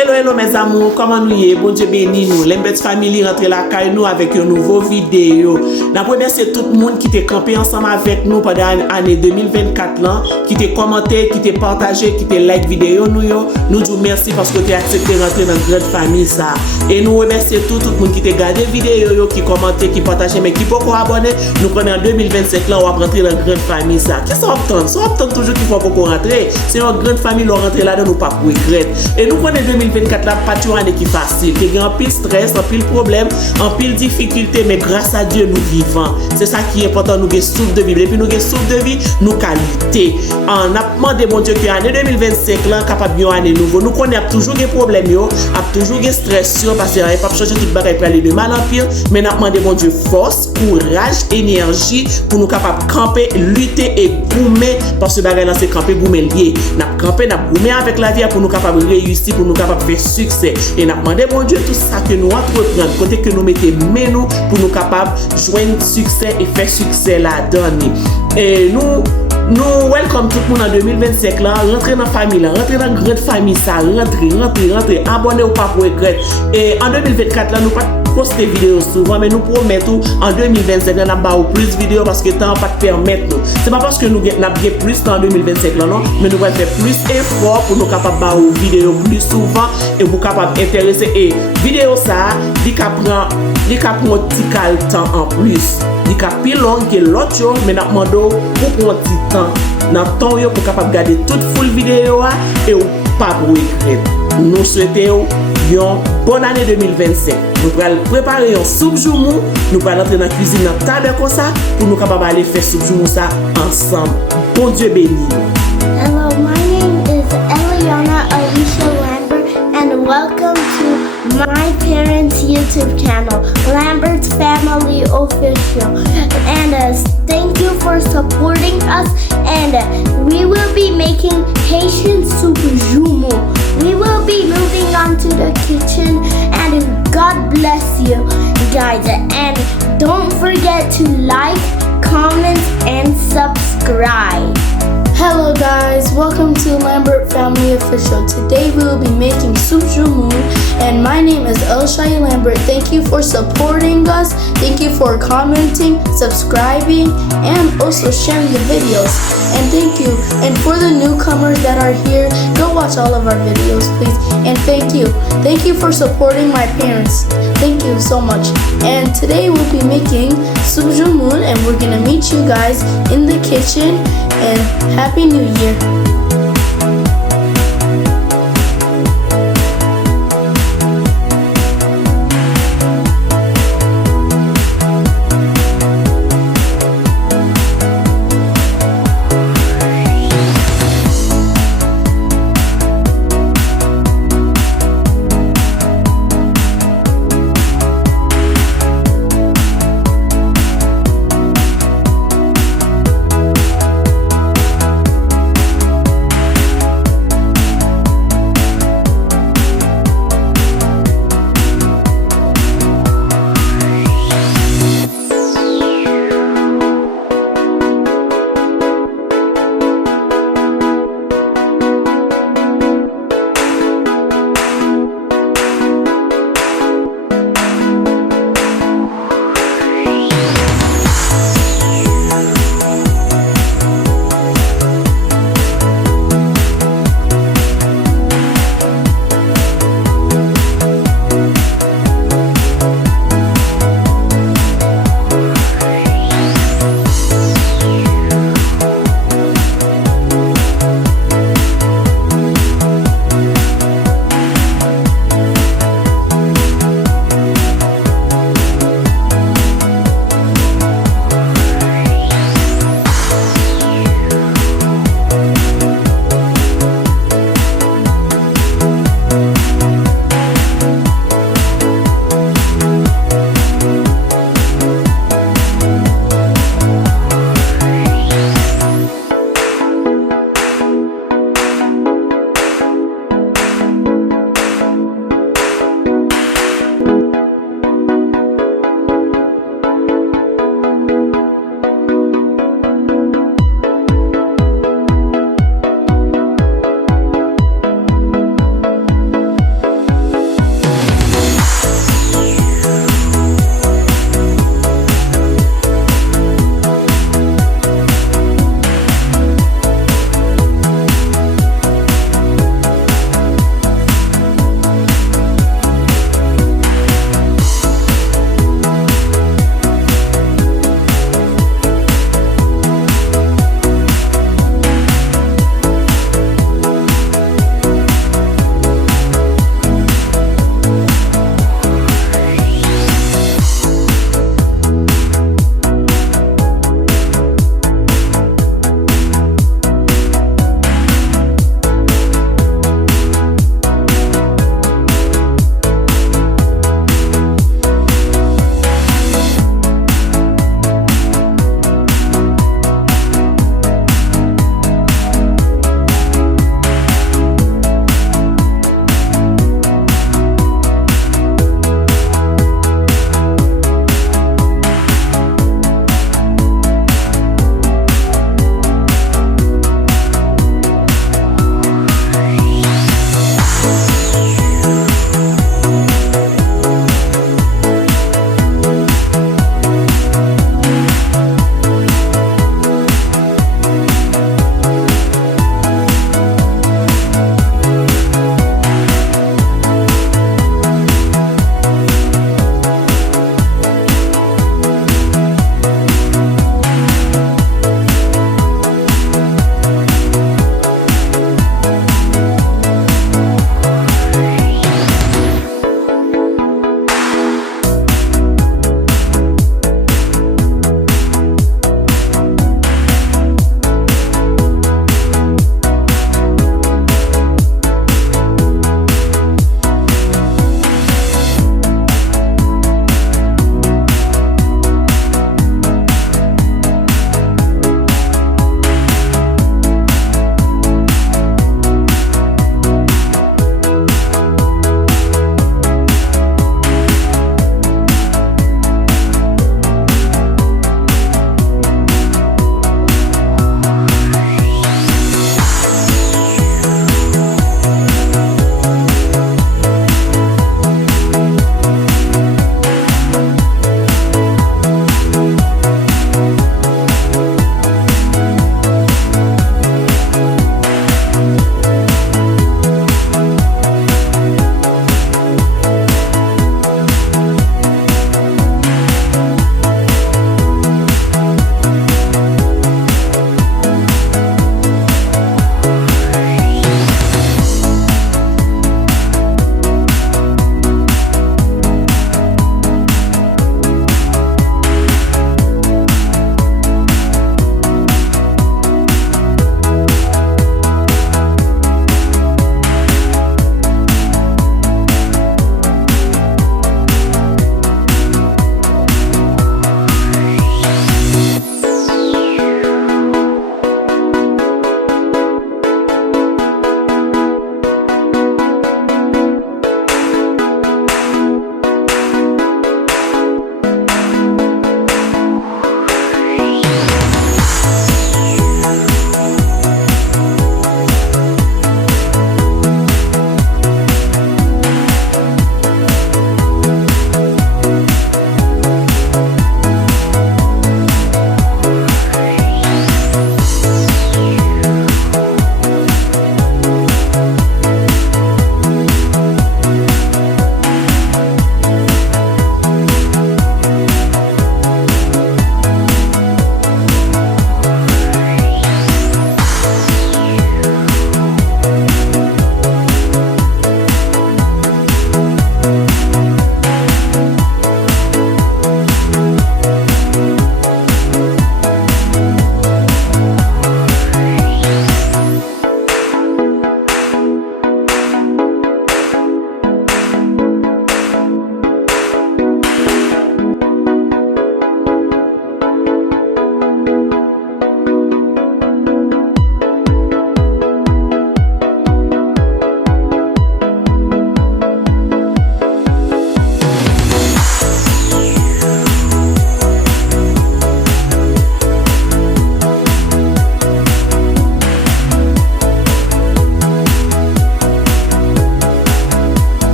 Hello mes amours, comment nous y est? Bon Dieu béni nous. Lambert family rentre la caille nous avec une nouvelle vidéo. La première c'est tout le monde qui t'est campé ensemble avec nous pendant l'année 2024 là, qui t'est commenté, qui t'est partagé, qui t'est like vidéo nous yo. Nous disons merci parce que tu as accepté de rentrer dans une grande famille ça. Et nous remercions tout le monde qui t'a regardé vidéo yo, qui commenté, qui partagé mais qui peut pas abonner. Nous prenons en 2025 là on va rentrer dans une grande famille ça. Qu'est-ce qu'on obtient? Ça obtient toujours qu'il faut pas rentrer. C'est une grande famille on rentrer là dedans nous pas pour regret. Et nous prenons 2024 là pas toujours année qui facile. Il y a un pile stress, un pile problème, un pile difficulté mais grâce à Dieu nous vivons. C'est ça qui est important, nous avons souffle de vie. Et puis nous avons souffle de vie, nous qualité. En a demandé mon Dieu que l'année 2025 là capable de année nouveau. Nous connaissons toujours des problèmes yo, toujours des stress parce que pas changer toute bagaille pour aller de mal en pire, mais nous demandé mon Dieu force, courage, énergie pour nous capable camper, lutter et boumer parce que bagaille là c'est camper boumer lié. N'a camper, n'a boumer avec la vie pour nous capable réussir, pour nous capable faire succès. Et n'a demandé mon Dieu tout ça que nous entreprendre, côté que nous mettons nous pour nous capable joindre succès et faire succès là-dedans. Et nous welcome tout le monde en 2025 là, rentrer dans la famille là, rentrer dans la grande famille ça, rentrer, abonnez ou pas pour regret. Et en 2024 là, nous pas poster vidéo souvent, mais nous promettons en 2025 là, nous avons plus de vidéos parce que le temps pas te permettre nous. C'est pas parce que nous avons plus temps en 2025 là, non, mais nous allons faire plus d'efforts pour nous capables de vidéos plus souvent et pour capables intéresser. Et vidéo ça, il prend un petit temps en plus. Il est plus long que l'autre, mais nous demandons pour prendre un petit temps dans le temps pour capable garder toute full vidéo et pas pour écrire. Nous souhaitons une bonne année 2025. Nous allons préparer un soupe Joumou. Nous allons entrer dans la cuisine dans table comme ça pour nous capables aller faire soupe Joumou ça ensemble. Bon Dieu béni. Hello, my name is Eliana Alicia Lambert and welcome to my parents' YouTube channel, Lambert's Family Official. And thank you for supporting us. And we will be making Haitian soup Joumou. We will be moving on to the kitchen. And God bless you guys. And don't forget to like, comment, and subscribe. Hello guys, welcome to Lambert Family Official. Today we will be making soup Joumou and my name is Elshai Lambert. Thank you for supporting us. Thank you for commenting, subscribing, and also sharing the videos. And thank you. And for the newcomers that are here, go watch all of our videos please. And thank you. Thank you for supporting my parents. Thank you so much. And today we'll be making soup Joumou and we're gonna meet you guys in the kitchen and Happy New Year.